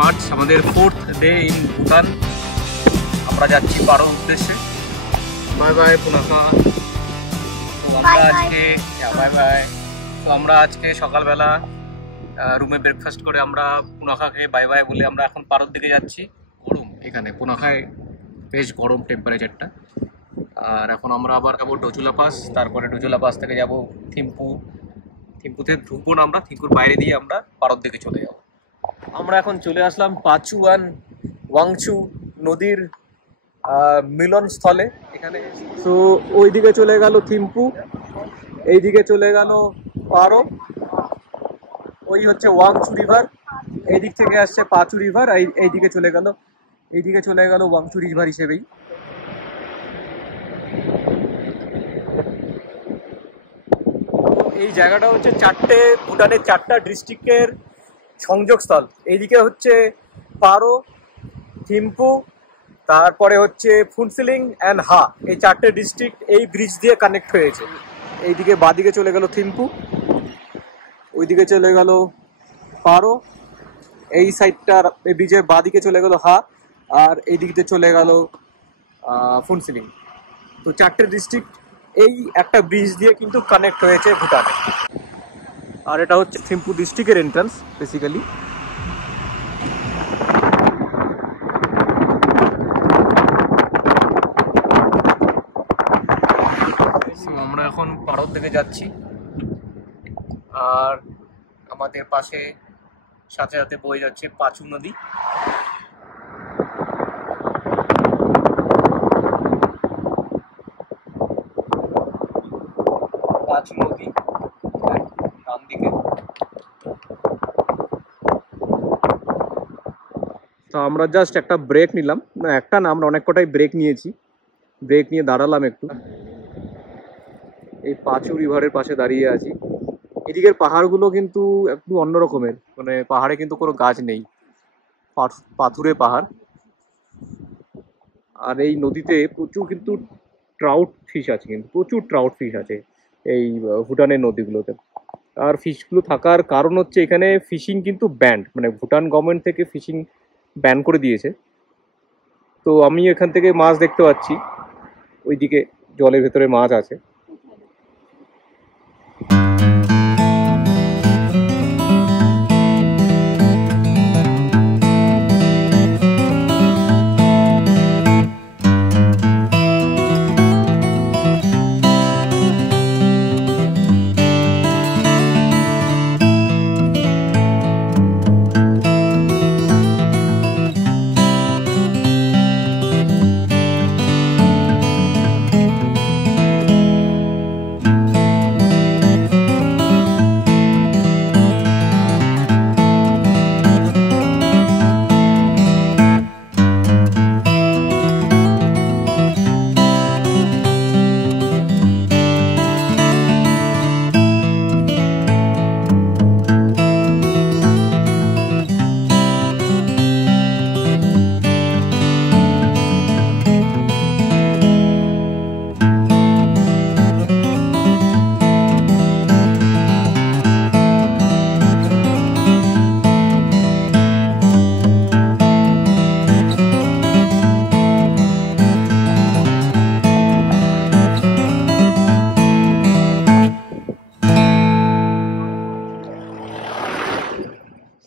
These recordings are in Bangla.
মার্চ, আমাদের 4th ডে ইন ভুটান। আমরা যাচ্ছি পারোর উদ্দেশ্যে। Bye bye Punakha. তো আমরা আজকে সকালবেলা রুমে ব্রেকফাস্ট করে আমরা পুনাখাকে বাই বাই বলে আমরা এখন পারোর দিকে যাচ্ছি। গরম এখানে পুনাখায়, বেশ গরম টেম্পারেচারটা। আর এখন আমরা আবার যাবো ডোজুলা পাস, তারপরে ডোজুলা পাস থেকে যাব থিম্পু। থিম্পুতে ঢুকবো না আমরা, থিম্পুর বাইরে দিয়ে আমরা পারোর দিকে চলে যাব। আমরা এখন চলে আসলাম পাচুয়ান ওয়াংচু নদীর মিলনস্থলে এখানে। তো ওইদিকে চলে গেল থিম্পু, এইদিকে চলে গেল পারো, ওই হচ্ছে ওয়াংচু রিভার, এই দিক থেকে আসছে পাচু রিভার, এইদিকে চলে গেল ওয়াংচু রিভার হিসেবেই। এই জায়গাটা হচ্ছে ভুটানের 4টা ডিস্ট্রিক্টের সংযোগস্থল। এইদিকে হচ্ছে পারো, থিম্পু, তারপরে হচ্ছে ফুনসিলিং অ্যান্ড হা, এই 4টে ডিস্ট্রিক্ট এই ব্রিজ দিয়ে কানেক্ট হয়েছে। এইদিকে বাদিকে চলে গেল থিম্পু, ওইদিকে চলে গেল পারো, এই সাইডটার এই ব্রিজের বাদিকে চলে গেল হা, আর এই দিক দিয়ে চলে গেল ফুনসিলিং। তো 4টে ডিস্ট্রিক্ট এই একটা ব্রিজ দিয়ে কিন্তু কানেক্ট হয়েছে ভুটানে। আর এটা হচ্ছে থিম্পু ডিস্ট্রিক্টের এন্ট্রান্স বেসিক্যালি। আমরা এখন পারোর দিকে যাচ্ছি, আর আমাদের পাশে সাথে সাথে বয়ে যাচ্ছে পাচু নদী। পাচু নদী ডান দিকে। তো আমরা জাস্ট একটা ব্রেক নিলাম, না একটা না, আমরা অনেক কটাই ব্রেক নিয়েছি। ব্রেক নিয়ে দাঁড়ালাম একটু, এই পাচু রিভারের পাশে দাঁড়িয়ে আছি। এদিকের পাহাড়গুলো কিন্তু একটু অন্যরকমের, মানে পাহাড়ে কিন্তু কোনো গাছ নেই, পাথুরে পাহাড়। আর এই নদীতে প্রচুর কিন্তু ট্রাউট ফিশ আছে, কিন্তু প্রচুর ট্রাউট ফিশ আছে এই ভুটানের নদীগুলোতে। আর ফিশগুলো থাকার কারণ হচ্ছে এখানে ফিশিং কিন্তু ব্যান্ড, মানে ভুটান গভর্নমেন্ট থেকে ফিশিং ব্যান করে দিয়েছে। তো আমি এখান থেকে মাছ দেখতে পাচ্ছি, ওইদিকে জলের ভেতরে মাছ আছে।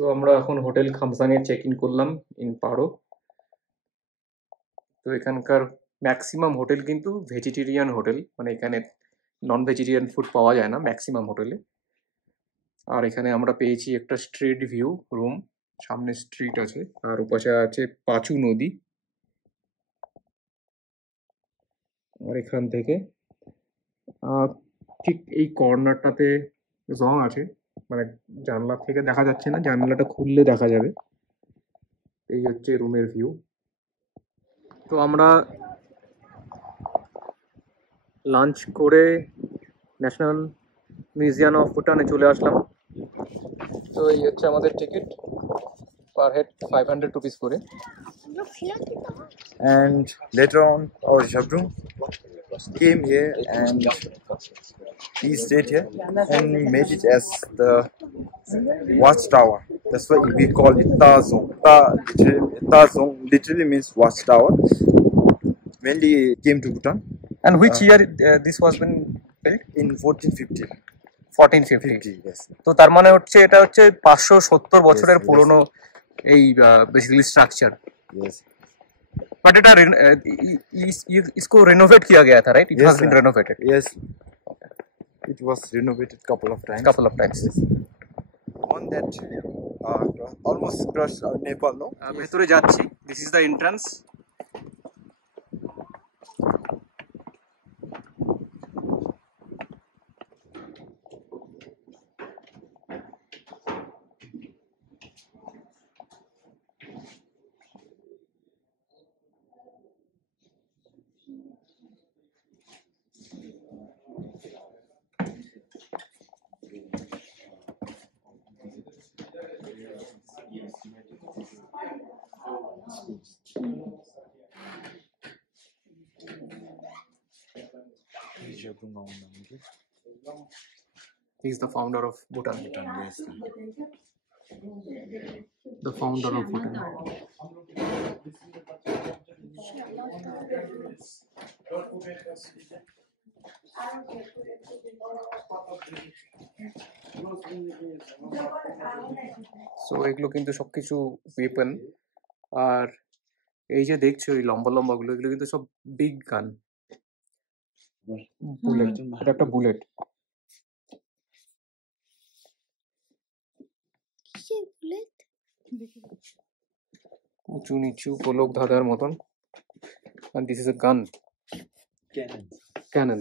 তো আমরা এখন হোটেল খামসাংয়ে চেক ইন করলাম ইন পারো। তো এখানকার ম্যাক্সিমাম হোটেল কিন্তু ভেজিটেরিয়ান হোটেল, মানে এখানে নন ভেজিটেরিয়ান ফুড পাওয়া যায় না ম্যাক্সিমাম হোটেলে। আর এখানে আমরা পেয়েছি একটা স্ট্রিট ভিউ রুম, সামনে স্ট্রিট আছে আর ওপাশে আছে পাচু নদী। আর এখান থেকে ঠিক এই কর্নারটাতে জং আছে, মানে জানলা থেকে দেখা যাচ্ছে না, জানলাটা খুললে দেখা যাবে। এই হচ্ছে রুমের ভিউ। তো আমরা লাঞ্চ করে ন্যাশনাল মিউজিয়াম অফ ভুটানে চলে আসলাম। তো এই হচ্ছে আমাদের টিকিট, পার হেড 500 রুপিস করে। And later on, our Jabrum came here and he stayed here and made it as the watchtower. That's why we call it Tazong. Tazong literally means watchtower. When they came to Bhutan And which year this was been built? in 1450. 1450. Yes. তো তার মানে হচ্ছে এটা হচ্ছে 570 বছরের Yes, yes. পুরনো এই বেসিক্যালি স্ট্রাকচার। Yes. बट এটা इसको रेनोवेट किया गया था, right? It Yes, has been sir. Renovated Yes. It was renovated couple of times. Yes. On that, almost crushed Nepal, no? ভেতরে যাচ্ছি। This is the entrance. He is the founder of Bhutan. Yes. The founder of Bhutan. So এগুলো কিন্তু সবকিছু ওয়েপন। আর এই যে দেখছো এই লম্বা লম্বা গুলো, এগুলো কিন্তু সব বিগ গান। বুলেট, এটা একটা বুলেট। উঁচু নিচু গোলক ধাঁধার মতন। and this is a gun. Cannon.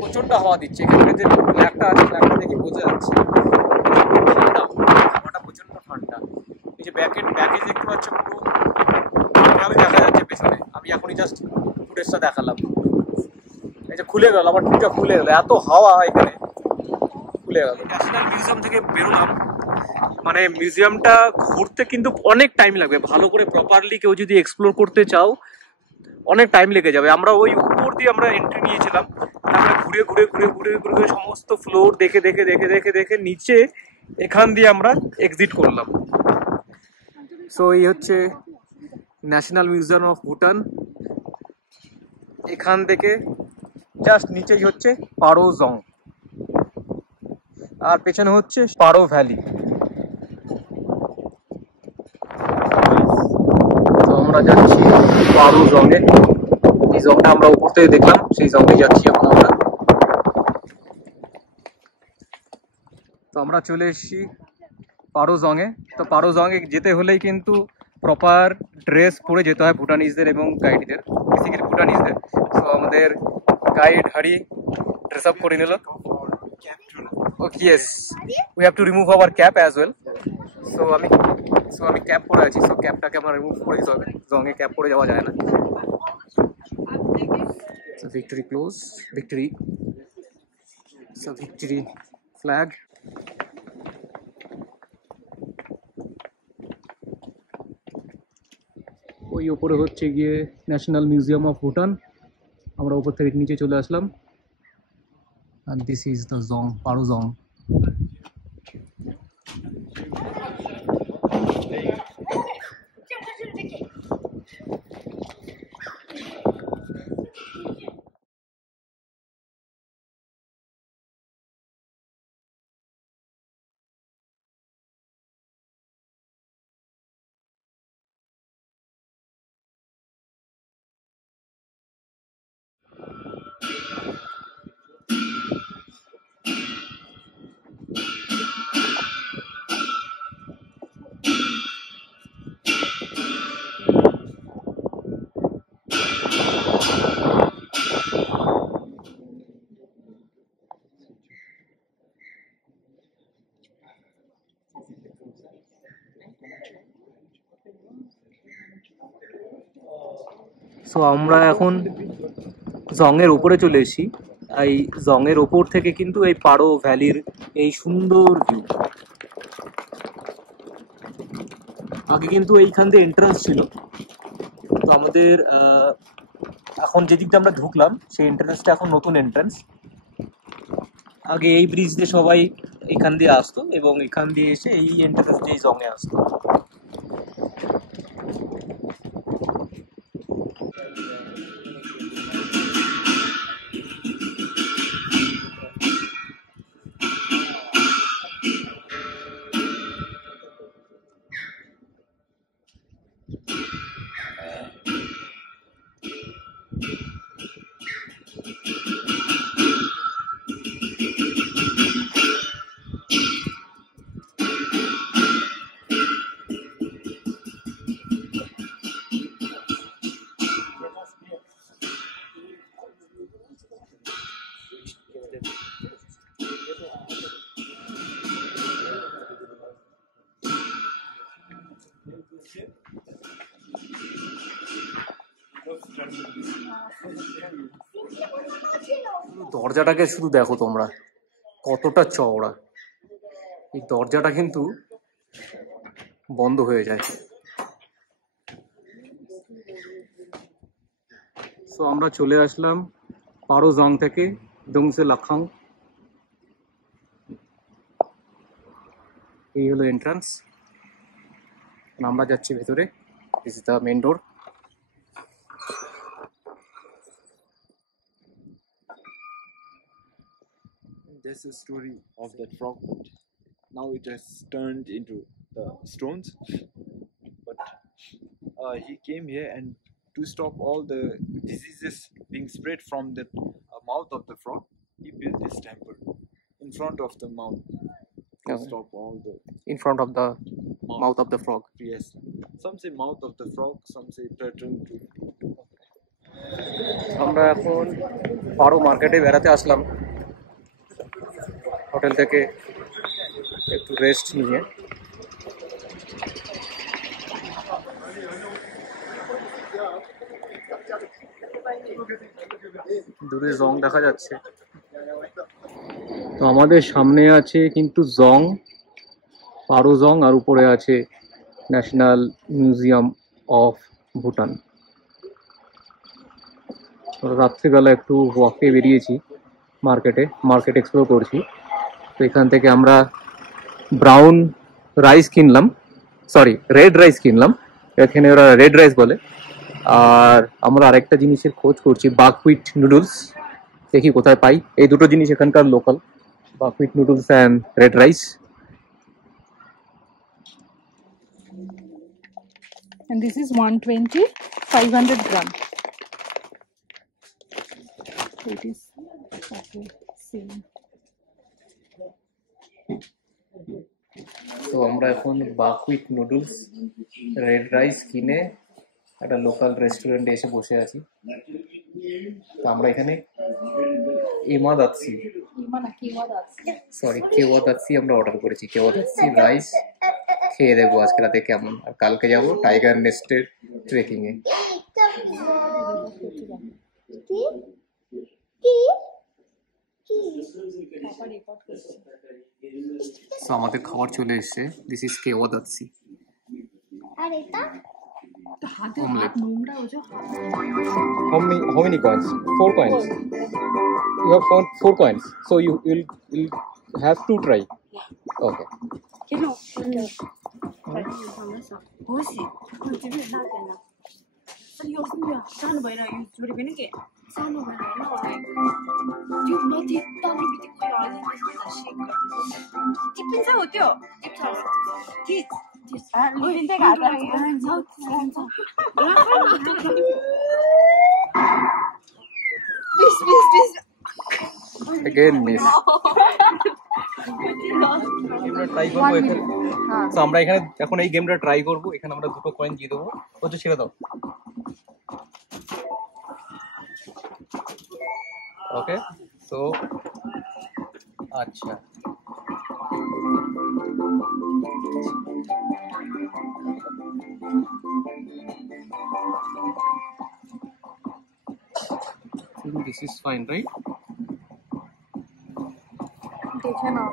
প্রচন্ড হাওয়া দিচ্ছে এখানে, যে ফ্ল্যাগটা আছে ফ্ল্যাগটা দেখে বোঝা যাচ্ছে ঠান্ডা, হাওয়াটা প্রচন্ড ঠান্ডা। এই যে ব্যাকে দেখতে পাচ্ছ পুরো ভাবে দেখা যাচ্ছে পেছনে। আমি এখনই জাস্ট ফুটেজটা দেখালাম। এই যে খুলে গেল, আমার টুকটা খুলে গেল, এত হাওয়া এখানে খুলে গেল। ন্যাশনাল মিউজিয়াম থেকে বেরোলাম, মানে মিউজিয়ামটা ঘুরতে কিন্তু অনেক টাইম লাগবে। ভালো করে প্রপারলি কেউ যদি এক্সপ্লোর করতে চাও অনেক টাইম লেগে যাবে। আমরা ওই উপর দিয়ে আমরা এন্ট্রি নিয়েছিলাম, তারপরে ঘুরে ঘুরে ঘুরে ঘুরে ঘুরে সমস্ত ফ্লোর দেখে দেখে দেখে দেখে দেখে নিচে এখান দিয়ে আমরা এক্সিট করলাম। সো এই হচ্ছে ন্যাশনাল মিউজিয়াম অফ ভুটান। এখান থেকে জাস্ট নিচেই হচ্ছে পারো জং, আর পেছনে হচ্ছে পারো ভ্যালি। তো আমরা যাচ্ছি পারো জংয়ে। এই জংটা আমরা উপর থেকে দেখলাম, সেই জংয়ে যাচ্ছি এখন আমরা। তো আমরা চলে এসেছি পারো জংয়ে। তো পারো জংয়ে যেতে হলেই কিন্তু প্রপার ড্রেস পরে যেতে হয় ভুটানিজদের এবং গাইডদের, বেসিক্যালি ভুটানিজদের। তো আমাদের গাইড হারি ড্রেস আপ করে নিল। Okay, yes, we have to remove our cap as well. So আমি ক্যাপ পরে আছি। সো ক্যাপটাকে আমরা রিমুভ করে দিতে হবে, জংয়ে ক্যাপ পরে যাওয়া যায় না। So victory close, victory. So victory flag. ওই উপরে হচ্ছে গিয়ে ন্যাশনাল মিউজিয়াম অফ ভুটান। আমরা উপর থেকে নিচে চলে আসলাম। And this is the Zong, Paro Zong. So আমরা এখন জংয়ের উপরে চলে এসেছি। এই জংয়ের ওপর থেকে কিন্তু এই পারো ভ্যালির এই সুন্দর ভিউ। আগে কিন্তু এইখান দিয়ে এন্ট্রান্স ছিল, তো আমাদের এখন যে দিকটা আমরা ঢুকলাম সেই এন্ট্রান্সটা এখন নতুন এন্ট্রান্স। আগে এই ব্রিজ দিয়ে সবাই এখান দিয়ে আসতো এবং এখান দিয়ে এসে এই এন্ট্রান্স দিয়ে জংয়ে আসতো। দরজাটাকে শুধু দেখো তোমরা, কতটা চওড়া। এই দরজাটা কিন্তু বন্ধ হয়ে যায়। সো আমরা চলে আসলাম পারো জং থেকে দংসে লাখাং। এই হলো এন্ট্রান্স, আমরা যাচ্ছি ভেতরে। This is the main door. That's the story of that frog. Now it has turned into the stones. But he came here, and to stop all the diseases being spread from the mouth of the frog, he built this temple in front of the mouth to stop all the In front of the mouth of the frog. Yes. Some say mouth of the frog, some say turtle too. আমরা এখন পারো মার্কেটে বেড়াতে আসলাম হোটেল থেকে একটু রেস্ট নিয়ে। দূরে জং দেখা যাচ্ছে। তো আমাদের সামনে আছে কিন্তু জং, পারো জং, আর উপরে আছে ন্যাশনাল মিউজিয়াম অফ ভুটান। রাত্রিবেলা একটু ওয়াকে বেরিয়েছি, মার্কেট এক্সপ্লোর করছি। তো এখান থেকে আমরা ব্রাউন রাইস কিনলাম, সরি রেড রাইস কিনলাম, এখানে ওরা রেড রাইস বলে। আর আমরা আরেকটা জিনিসের খোঁজ করছি, বাকহুইট নুডলস। দেখি কোথায় পাই। এই দুটো জিনিস এখানকার local, buckwheat noodles and red rice. And this is 120, 500 gram. It is okay, same. তো আমরা এখন বাকহুইট নুডলস রেড রাইস কিনে একটা লোকাল রেস্টুরেন্টে এসে বসে আছি। তো আমরা এখানে কেওয়াদাৎসি আমরা অর্ডার করেছি। কেওয়াদাৎসি রাইস খেয়ে দেবো আজকে রাতে কেমন। আর কালকে যাব টাইগার নেস্টের ট্রেকিংয়ে। তো আমাদের খাবার চলে এসছে। This is kewa datshi. Omelette. How many coins? 4 coins. You have found 4 coins. So you'll have to try. Okay. Again miss. আমরা ট্রাই করবো এখানে। তো আমরা এখানে এখন এই গেমটা ট্রাই করবো। এখানে আমরা দুটো কয়েন দিয়ে দেবো। হচ্ছে ছেড়ে দাও। ওকে, সো আচ্ছা this is fine, right? দেখে নাও।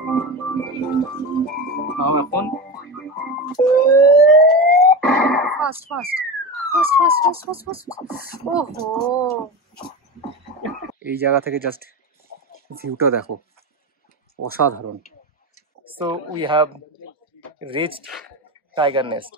নাও এখন ফাস্ট ওহো, এই জায়গা থেকে জাস্ট ভিউটা দেখো, অসাধারণ। So we have reached tiger nest.